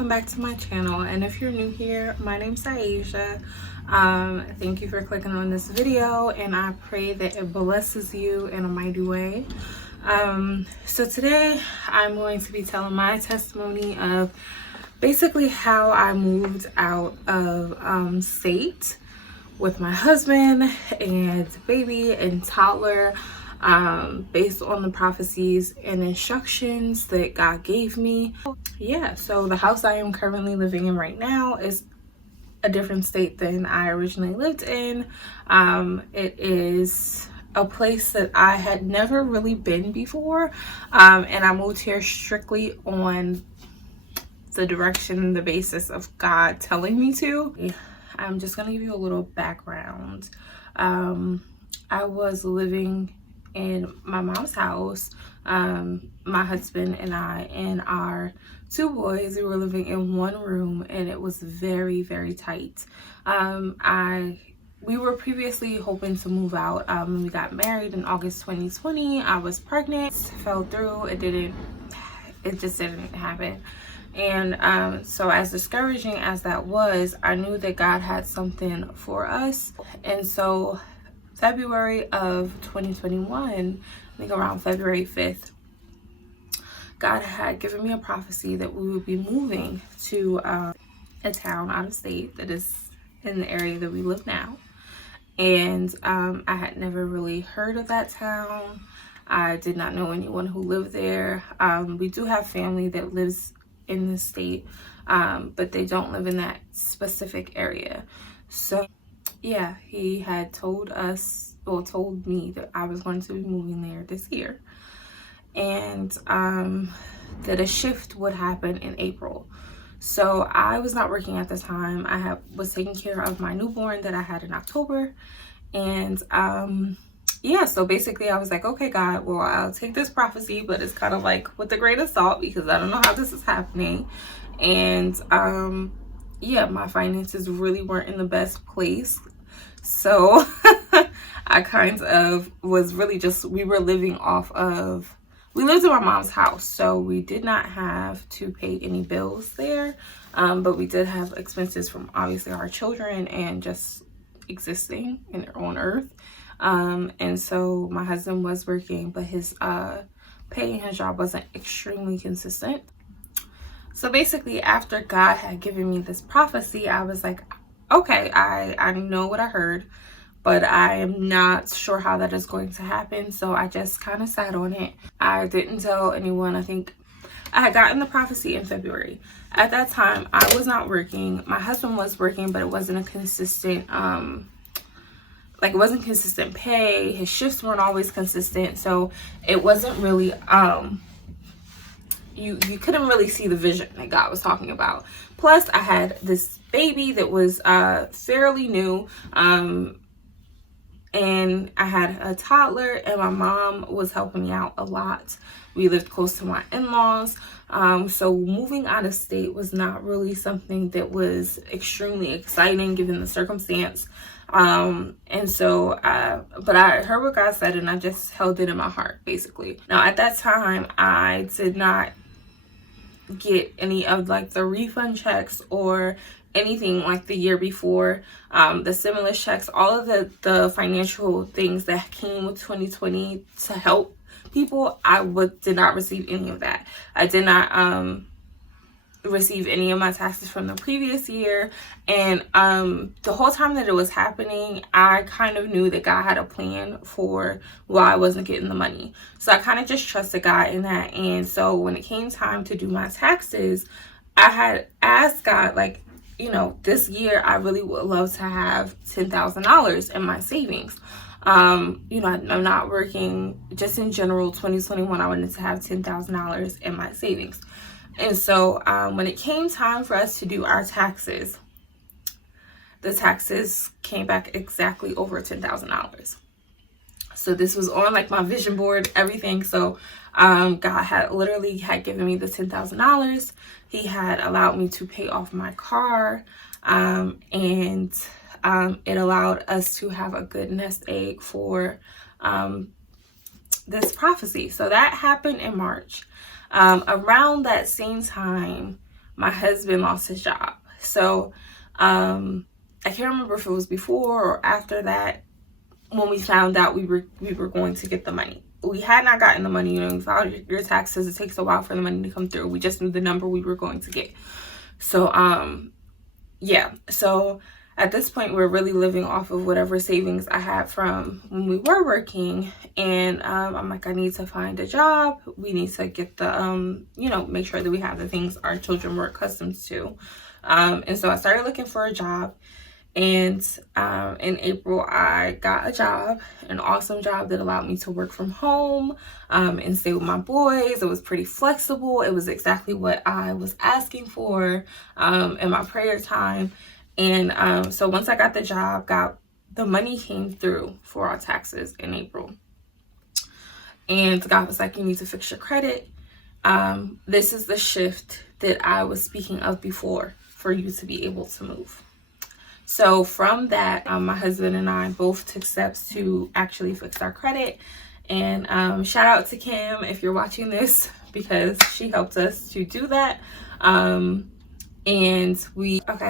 welcome back to my channel. And if you're new here, my name's Aisha. Thank you for clicking on this video, and I pray that it blesses you in a mighty way. So today I'm going to be telling my testimony of basically how I moved out of state with my husband and baby and toddler, based on the prophecies and instructions that God gave me. Yeah, so the house I am currently living in right now is a different state than I originally lived in. It is a place that I had never really been before, and I moved here strictly on the direction and the basis of God telling me to. I'm just gonna give you a little background. I was living in my mom's house. My husband and I and our two boys, we were living in one room, and it was very, very tight. We were previously hoping to move out when we got married in August 2020. I was pregnant, fell through. It just didn't happen. And so as discouraging as that was, I knew that God had something for us. And so February of 2021, I think around February 5th, God had given me a prophecy that we would be moving to a town out of state that is in the area that we live now. And I had never really heard of that town. I did not know anyone who lived there. We do have family that lives in the state, but they don't live in that specific area. So yeah, he had told me that I was going to be moving there this year, and that a shift would happen in April. So I was not working at the time. I was taking care of my newborn that I had in October. And yeah, so basically I was like, okay, God, well, I'll take this prophecy, but it's kind of like with a grain of salt, because I don't know how this is happening. And yeah, my finances really weren't in the best place. So I kind of was really just, we lived in my mom's house, so we did not have to pay any bills there, but we did have expenses from obviously our children and just existing on earth. And so my husband was working, but his pay in his job wasn't extremely consistent. So basically, after God had given me this prophecy, I was like, okay, I know what I heard, but I am not sure how that is going to happen. So I just kind of sat on it. I didn't tell anyone. I think I had gotten the prophecy in February. At that time, I was not working. My husband was working, but it wasn't a consistent, it wasn't consistent pay. His shifts weren't always consistent. So it wasn't really, you couldn't really see the vision that God was talking about. Plus, I had this baby that was fairly new. And I had a toddler, and my mom was helping me out a lot. We lived close to my in-laws. So moving out of state was not really something that was extremely exciting given the circumstance. And so, but I heard what God said, and I just held it in my heart, basically. Now, at that time, I did not get any of the refund checks or anything like the year before, the stimulus checks, all of the financial things that came with 2020 to help people. Did not receive any of that. I did not receive any of my taxes from the previous year. And the whole time that it was happening, I kind of knew that God had a plan for why I wasn't getting the money. So I kind of just trusted God in that. And so when it came time to do my taxes, I had asked God, this year I really would love to have $10,000 in my savings. I'm not working. Just in general, 2021, I wanted to have $10,000 in my savings. And so when it came time for us to do our taxes, the taxes came back exactly over $10,000. So this was on my vision board, everything. So God had given me the $10,000. He had allowed me to pay off my car, and it allowed us to have a good nest egg for this prophecy. So that happened in March. Around that same time, my husband lost his job. So I can't remember if it was before or after that when we found out we were going to get the money. We had not gotten the money. You know, you filed your taxes. It takes a while for the money to come through. We just knew the number we were going to get. So yeah. So at this point, we're really living off of whatever savings I had from when we were working. And I'm like, I need to find a job. We need to get the, you know, make sure that we have the things our children were accustomed to. And so I started looking for a job. And in April, I got a job, an awesome job that allowed me to work from home and stay with my boys. It was pretty flexible. It was exactly what I was asking for in my prayer time. And so once I got the job, the money came through for our taxes in April. And God was like, you need to fix your credit. This is the shift that I was speaking of before for you to be able to move. So from that, my husband and I both took steps to actually fix our credit. And shout out to Kim if you're watching this, because she helped us to do that.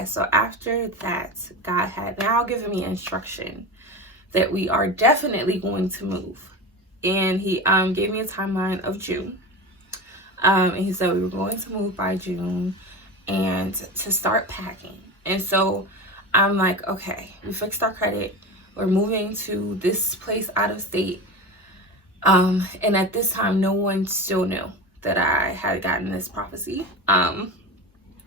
So after that, God had now given me instruction that we are definitely going to move. And he gave me a timeline of June. And he said we were going to move by June and to start packing. And so I'm like, okay, we fixed our credit. We're moving to this place out of state. And at this time, no one still knew that I had gotten this prophecy.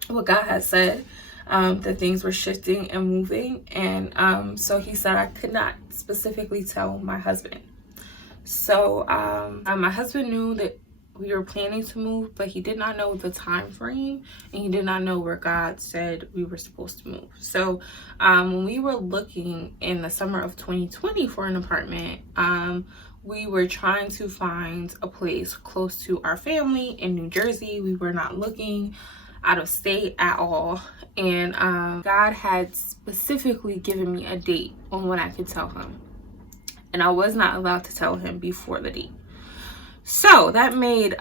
What God had said, that things were shifting and moving. And so he said I could not specifically tell my husband. So my husband knew that we were planning to move, but he did not know the time frame, and he did not know where God said we were supposed to move. So when we were looking in the summer of 2020 for an apartment, we were trying to find a place close to our family in New Jersey. We were not looking out of state at all. And God had specifically given me a date on when I could tell him. And I was not allowed to tell him before the date. So that made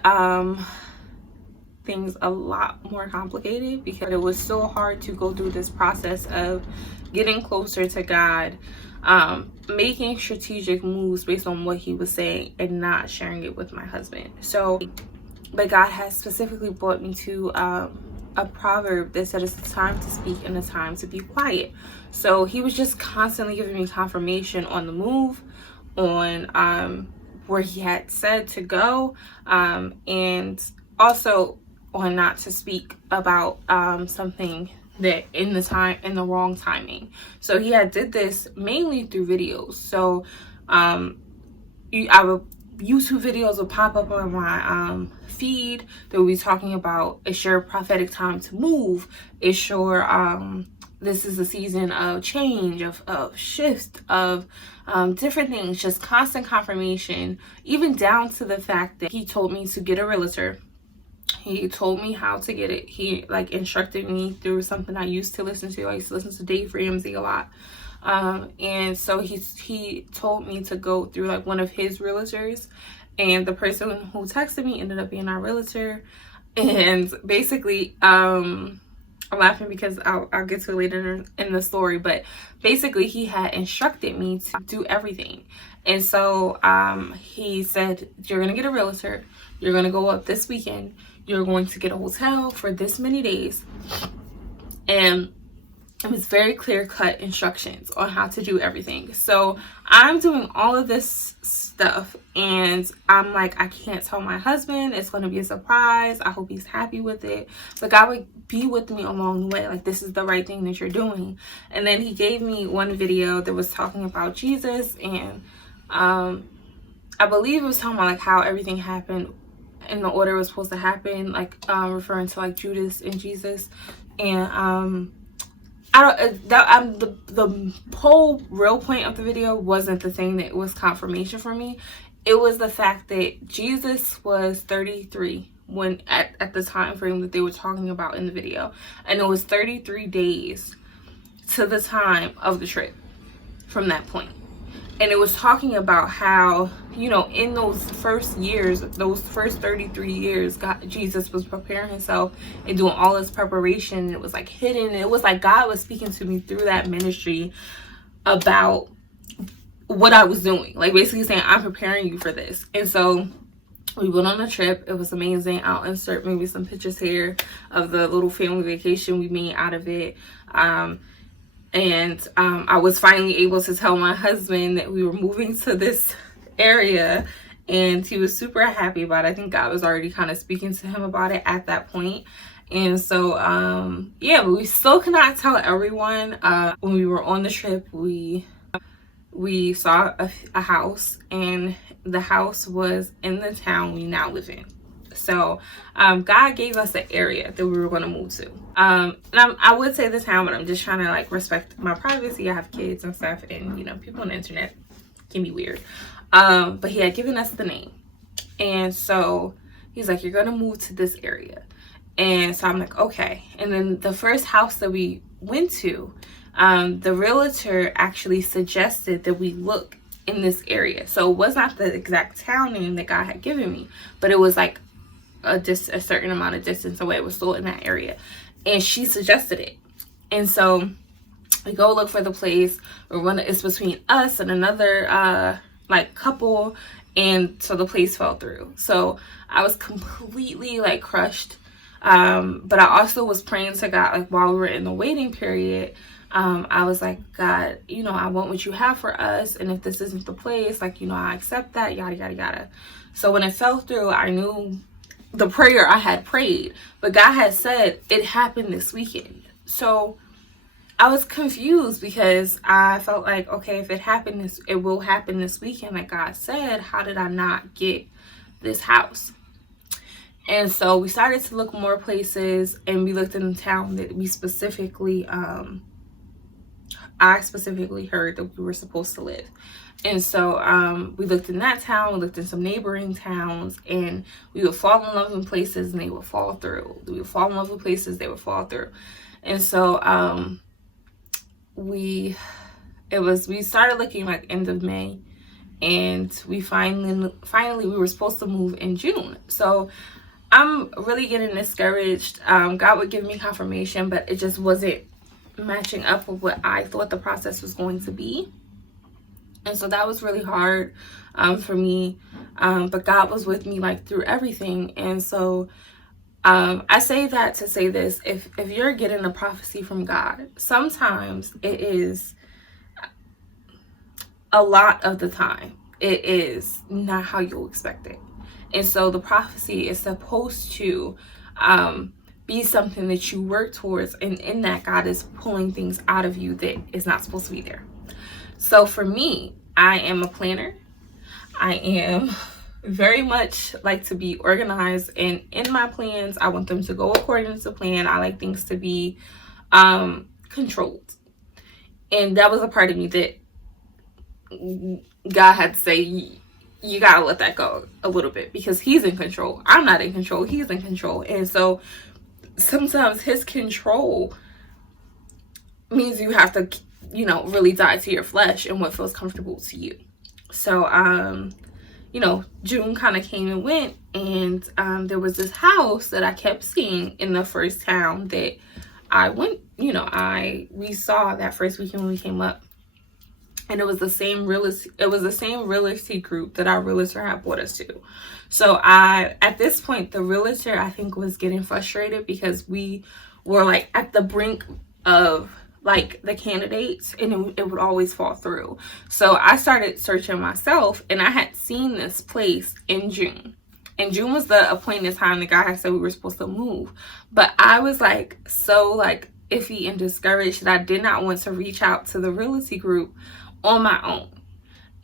things a lot more complicated, because it was so hard to go through this process of getting closer to God, making strategic moves based on what he was saying and not sharing it with my husband. So, but God has specifically brought me to a proverb that said it's a time to speak and a time to be quiet. So he was just constantly giving me confirmation on the move, on where he had said to go, and also on not to speak about something that in the wrong timing. So he had did this mainly through videos. So YouTube videos will pop up on my feed that will be talking about, it's your prophetic time to move. It's your this is a season of change, of shift, of different things, just constant confirmation, even down to the fact that he told me to get a realtor. He told me how to get it. He instructed me through something I used to listen to. I used to listen to Dave Ramsey a lot. And so he told me to go through one of his realtors, and the person who texted me ended up being our realtor. And basically, I'm laughing because I'll get to it later in the story, but basically he had instructed me to do everything. And so he said, you're going to get a realtor, you're going to go up this weekend, you're going to get a hotel for this many days. And it was very clear-cut instructions on how to do everything. So I'm doing all of this stuff, and I'm like, I can't tell my husband. It's going to be a surprise. I hope he's happy with it. But God would be with me along the way. This is the right thing that you're doing. And then he gave me one video that was talking about Jesus, and I believe it was talking about how everything happened in the order it was supposed to happen, referring to Judas and Jesus. And the whole real point of the video wasn't the thing that was confirmation for me. It was the fact that Jesus was 33 when at the time frame that they were talking about in the video, and it was 33 days to the time of the trip from that point. And it was talking about how, you know, in those first years, those first 33 years, Jesus was preparing himself and doing all this preparation. It was like hidden. It was like God was speaking to me through that ministry about what I was doing. Like basically saying, I'm preparing you for this. And so we went on a trip. It was amazing. I'll insert maybe some pictures here of the little family vacation we made out of it. I was finally able to tell my husband that we were moving to this area, and he was super happy about it. I think God was already kind of speaking to him about it at that point. And so, yeah, but we still could not tell everyone. When we were on the trip, we saw a house, and the house was in the town we now live in. So God gave us an area that we were going to move to. And I would say the town, but I'm just trying to like respect my privacy. I have kids and stuff, and you know, people on the internet can be weird. But he had given us the name. And so he's like, you're going to move to this area. And so I'm like, okay. And then the first house that we went to, the realtor actually suggested that we look in this area. So it was not the exact town name that God had given me, but it was like a certain amount of distance away. It was still in that area, and she suggested it. And so we go look for the place. It's between us and another like couple, and so the place fell through. So I was completely like crushed, but I also was praying to God, like while we were in the waiting period. I was like, God, you know, I want what you have for us, and if this isn't the place, like, you know, I accept that, yada yada yada. So when it fell through, I knew the prayer I had prayed, but God had said it happened this weekend. So I was confused because I felt like, okay, if it will happen this weekend, like God said. How did I not get this house? And so we started to look more places, and we looked in the town that we specifically, I specifically heard that we were supposed to live. And so we looked in that town, we looked in some neighboring towns, and we would fall in love with places and they would fall through. We would fall in love with places, they would fall through. And so we started looking like end of May, and we finally we were supposed to move in June. So I'm really getting discouraged. God would give me confirmation, but it just wasn't matching up with what I thought the process was going to be. And so that was really hard for me, but God was with me like through everything. And so I say that to say this: if you're getting a prophecy from God, sometimes it is, a lot of the time, it is not how you'll expect it. And so the prophecy is supposed to be something that you work towards, and in that, God is pulling things out of you that is not supposed to be there. So for me, I am a planner. I am very much like to be organized, and in my plans, I want them to go according to plan. I like things to be controlled. And that was a part of me that God had to say, you gotta let that go a little bit, because he's in control. I'm not in control. He's in control. And so sometimes his control means you have to, you know, really die to your flesh and what feels comfortable to you. So, you know, June kind of came and went, and there was this house that I kept seeing in the first town that I went, you know, we saw that first weekend when we came up. And it was the same realty group that our realtor had brought us to. So at this point, the realtor, I think, was getting frustrated because we were like at the brink of like the candidates, and it would always fall through. So I started searching myself, and I had seen this place in June. And June was the appointed time the guy had said we were supposed to move. But I was like so like iffy and discouraged that I did not want to reach out to the realty group on my own.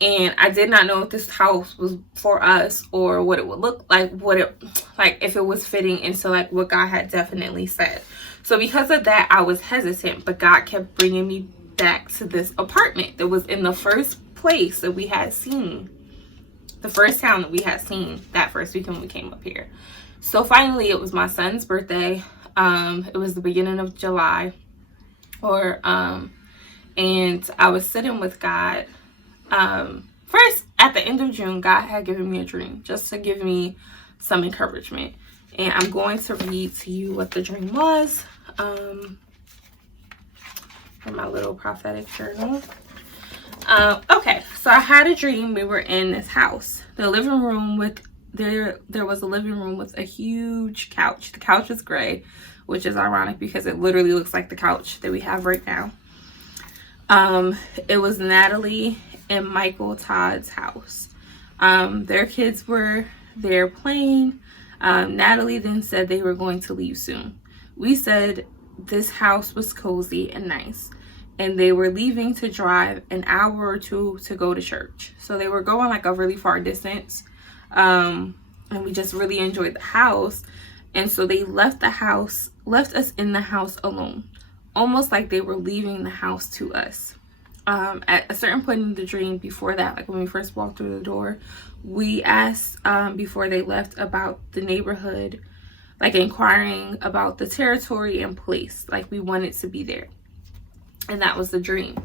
And I did not know if this house was for us or what it would look like, if it was fitting into like what God had definitely said. So because of that, I was hesitant, but God kept bringing me back to this apartment that was in the first place that we had seen, the first town that we had seen that first weekend when we came up here. So finally, it was my son's birthday. It was the beginning of July, and I was sitting with God, First, at the end of June, God had given me a dream just to give me some encouragement. And I'm going to read to you what the dream was from my little prophetic journal. Okay, so I had a dream. We were in this house. The living room with there was a living room with a huge couch. The couch is gray, which is ironic because it literally looks like the couch that we have right now. It was Natalie and Michael Todd's house. Their kids were there playing. Natalie then said they were going to leave soon. We said this house was cozy and nice, and they were leaving to drive an hour or two to go to church. So they were going like a really far distance. And we just really enjoyed the house. And so they left us in the house alone, almost like they were leaving the house to us. At a certain point in the dream before that, like when we first walked through the door, we asked before they left about the neighborhood, like inquiring about the territory and place, like we wanted to be there. And that was the dream.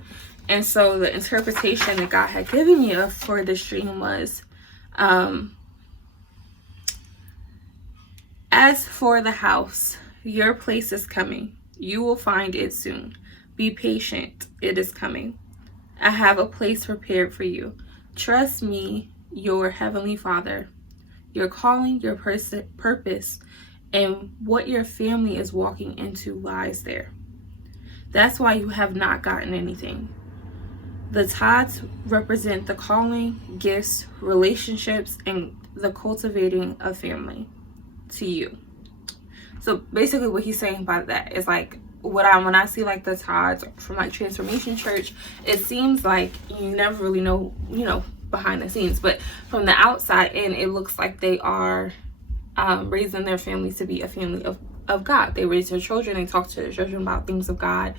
And so the interpretation that God had given me for this dream was, as for the house, your place is coming. You will find it soon. Be patient. It is coming. I have a place prepared for you. Trust me, your heavenly Father. Your calling, your purpose, and what your family is walking into lies there. That's why you have not gotten anything. The Todds represent the calling, gifts, relationships, and the cultivating of family to you. So basically what he's saying by that is like, when I see like the Todds from like Transformation Church, it seems like you never really know, behind the scenes, but from the outside in, it looks like they are raising their family to be a family of God. They raise their children, they talk to their children about things of God,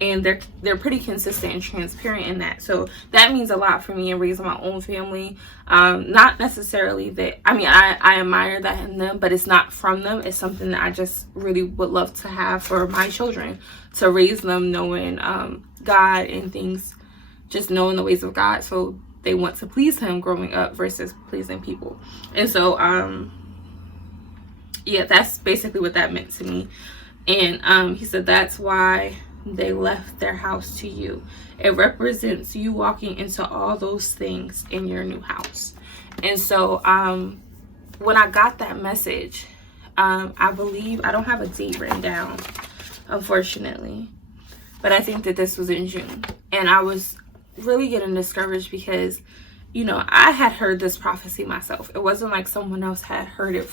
and they're pretty consistent and transparent in that. So that means a lot for me in raising my own family. Not necessarily that, I admire that in them, but it's not from them. It's something that I just really would love to have for my children, to raise them knowing God and things, just knowing the ways of God, so they want to please him growing up versus pleasing people. And so yeah, that's basically what that meant to me. And he said that's why they left their house to you. It represents you walking into all those things in your new house. And so when I got that message, I believe, I don't have a date written down, unfortunately, but I think that this was in June. And I was really getting discouraged because, I had heard this prophecy myself. It wasn't like someone else had heard it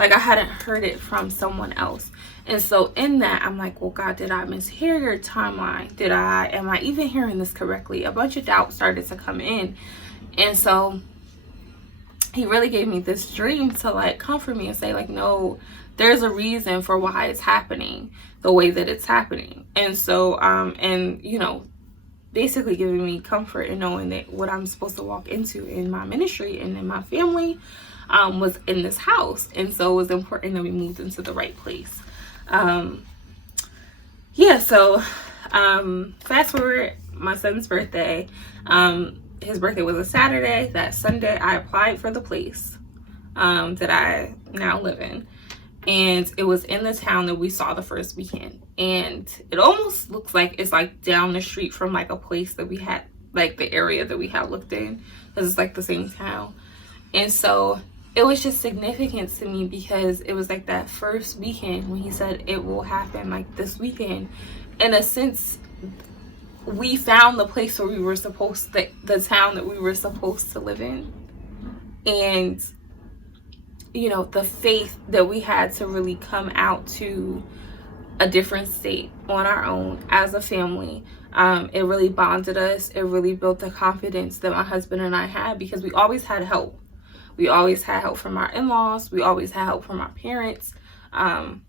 I hadn't heard it from someone else. And so in that, I'm like, well, God, did I mishear your timeline? Am I even hearing this correctly? A bunch of doubt started to come in. And so he really gave me this dream to like comfort me and say like, no, there's a reason for why it's happening the way that it's happening. And so, basically giving me comfort in knowing that what I'm supposed to walk into in my ministry and in my family was in this house. And so it was important that we moved into the right place. So fast forward, my son's birthday. His birthday was a Saturday. That Sunday I applied for the place that I now live in, and it was in the town that we saw the first weekend. And it almost looks like it's like down the street from like a place that we had, like the area that we had looked in, because it's like the same town. And so it was just significant to me because it was like that first weekend when he said it will happen like this weekend. In a sense, we found the place where we were supposed to, the town that we were supposed to live in. And the faith that we had to really come out to a different state on our own as a family, it really bonded us. It really built the confidence that my husband and I had, because we always had help. We always had help from our in-laws. We always had help from our parents. And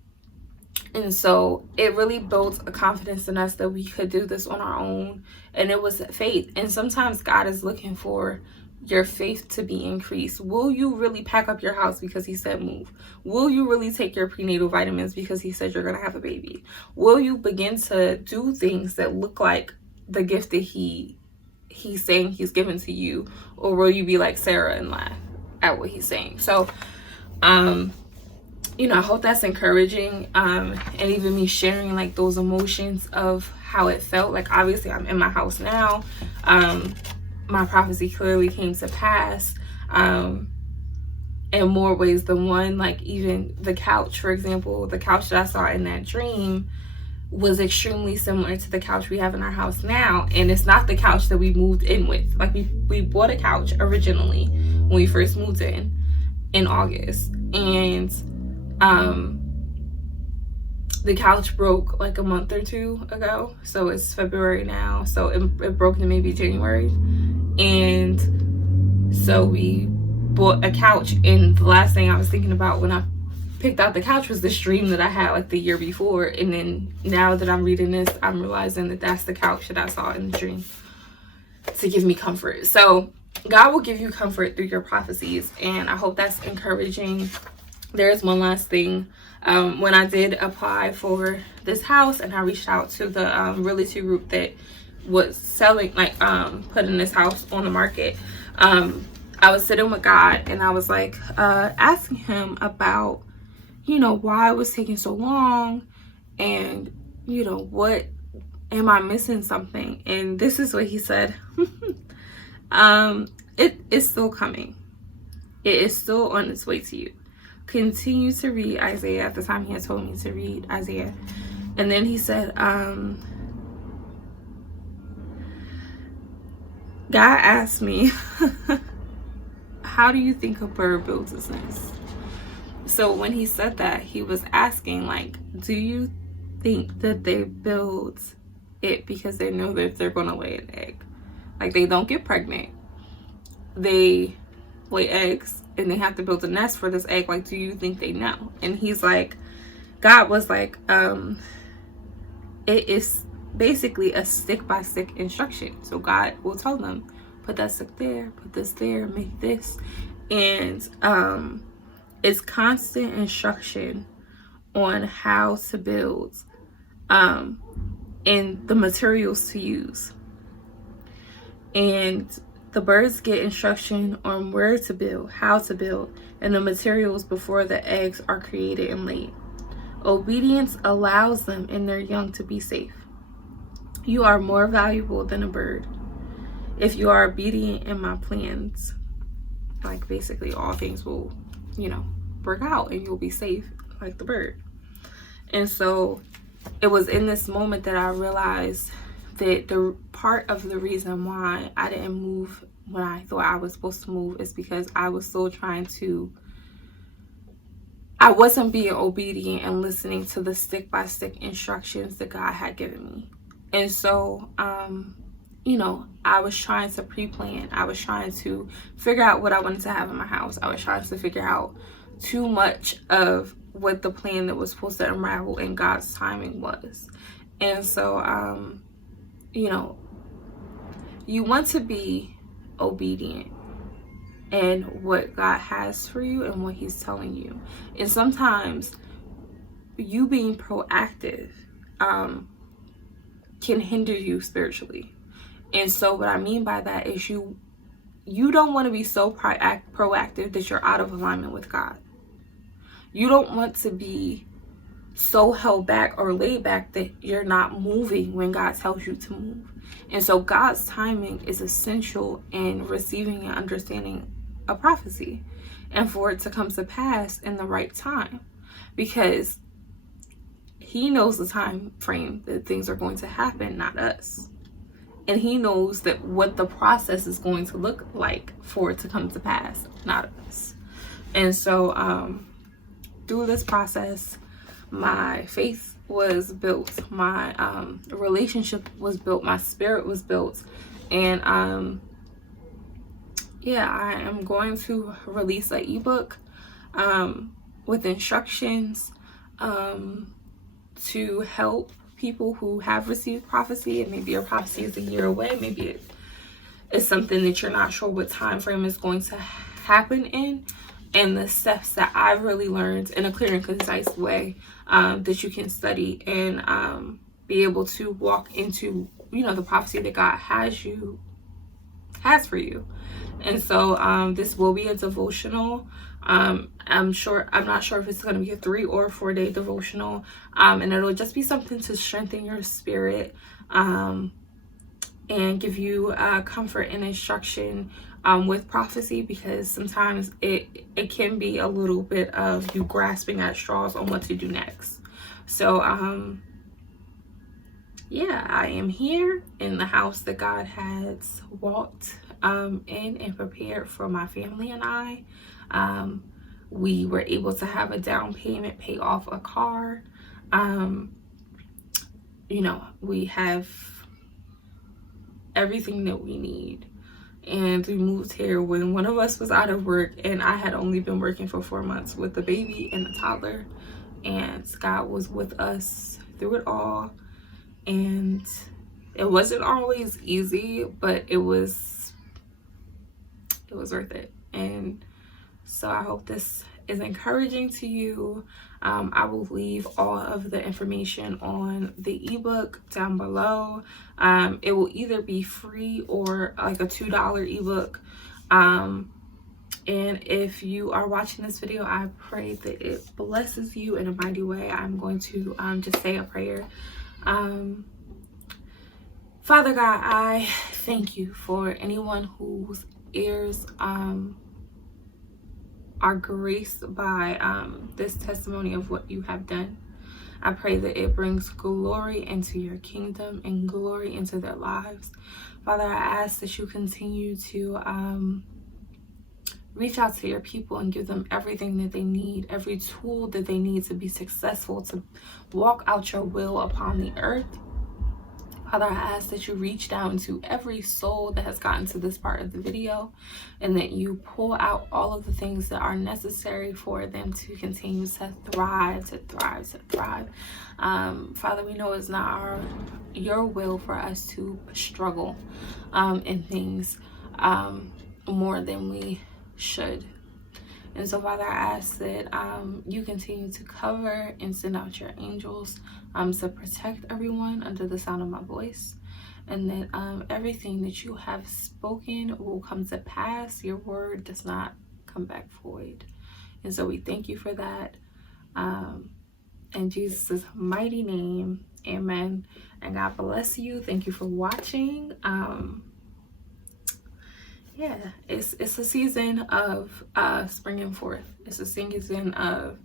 so it really built a confidence in us that we could do this on our own. And it was faith. And sometimes God is looking for your faith to be increased. Will you really pack up your house because he said move? Will you really take your prenatal vitamins because he said you're going to have a baby? Will you begin to do things that look like the gift that he he's saying he's given to you, or will you be like Sarah and laugh at what he's saying? So you know, I hope that's encouraging. And even me sharing like those emotions of how it felt. Like, obviously I'm in my house now. My prophecy clearly came to pass in more ways than one. Like, even the couch, for example, the couch that I saw in that dream was extremely similar to the couch we have in our house now. And it's not the couch that we moved in with. Like, we bought a couch originally when we first moved in August, and the couch broke like a month or two ago. So it's February now, so it broke in maybe January. And so we bought a couch, and the last thing I was thinking about when I picked out the couch was this dream that I had like the year before. And then now that I'm reading this, I'm realizing that that's the couch that I saw in the dream to give me comfort. So God will give you comfort through your prophecies, and I hope that's encouraging. There's one last thing. When I did apply for this house, and I reached out to the realty group that was selling, like putting this house on the market, I was sitting with God, and I was like asking him about, you know, why it was taking so long, and, you know, what am I missing something? And this is what he said. It is still coming. It is still on its way to you. Continue to read Isaiah. At the time, he had told me to read Isaiah. And then he said, God asked me, how do you think a bird builds its nest? So when he said that, he was asking, like, do you think that they build it because they know that they're going to lay an egg? Like, they don't get pregnant. They lay eggs, and they have to build a nest for this egg. Like, do you think they know? And he's like, God was like, it is basically a stick-by-stick instruction. So God will tell them, put that stick there, put this there, make this. And it's constant instruction on how to build and the materials to use. And the birds get instruction on where to build, how to build, and the materials before the eggs are created and laid. Obedience allows them and their young to be safe. You are more valuable than a bird. If you are obedient in my plans, like, basically all things will, you know, work out, and you'll be safe like the bird. And so it was in this moment that I realized that the part of the reason why I didn't move when I thought I was supposed to move is because I was still I wasn't being obedient and listening to the stick-by-stick instructions that God had given me. And so, you know, I was trying to pre-plan. I was trying to figure out what I wanted to have in my house. I was trying to figure out too much of what the plan that was supposed to unravel in God's timing was. And so, you know, you want to be obedient in what God has for you and what he's telling you. And sometimes you being proactive can hinder you spiritually. And so what I mean by that is you don't want to be so proactive that you're out of alignment with God. You don't want to be so held back or laid back that you're not moving when God tells you to move. And so God's timing is essential in receiving and understanding a prophecy, and for it to come to pass in the right time, because he knows the time frame that things are going to happen, not us. And he knows that what the process is going to look like for it to come to pass, not us. And so through this process, my faith was built, my relationship was built, my spirit was built. And yeah, I am going to release an ebook with instructions to help people who have received prophecy, and maybe your prophecy is a year away, maybe it's something that you're not sure what time frame is going to happen in, and the steps that I've really learned in a clear and concise way that you can study and be able to walk into, you know, the prophecy that God has you has for you. And so this will be a devotional. I'm not sure if it's going to be a 3 or 4 day devotional, and it'll just be something to strengthen your spirit, and give you comfort and instruction with prophecy, because sometimes it can be a little bit of you grasping at straws on what to do next. So yeah, I am here in the house that God has walked in and prepared for my family and I. We were able to have a down payment, pay off a car. You know, we have everything that we need. And we moved here when one of us was out of work, and I had only been working for 4 months with a baby and a toddler. And God was with us through it all. And it wasn't always easy, but it was worth it. And so I hope this is encouraging to you. I will leave all of the information on the ebook down below. It will either be free or like a $2 ebook. And if you are watching this video, I pray that it blesses you in a mighty way. I'm going to just say a prayer. Father God, I thank you for anyone whose ears are graced by this testimony of what you have done. I pray that it brings glory into your kingdom and glory into their lives. Father, I ask that you continue to reach out to your people and give them everything that they need, every tool that they need to be successful, to walk out your will upon the earth. Father, I ask that you reach down to every soul that has gotten to this part of the video, and that you pull out all of the things that are necessary for them to continue to thrive. Father, we know it's not your will for us to struggle in things more than we should. And so, Father, I ask that you continue to cover and send out your angels to protect everyone under the sound of my voice, and that everything that you have spoken will come to pass. Your word does not come back void. And so we thank you for that. In Jesus' mighty name, amen. And God bless you. Thank you for watching. Yeah, it's a season of springing forth. It's a season of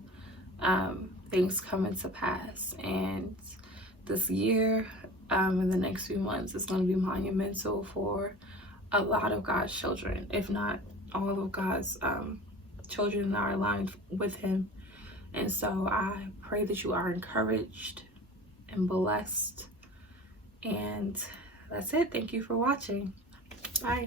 things coming to pass. And this year, in the next few months, is going to be monumental for a lot of God's children, if not all of God's children that are aligned with him. And so I pray that you are encouraged and blessed. And that's it. Thank you for watching. Bye.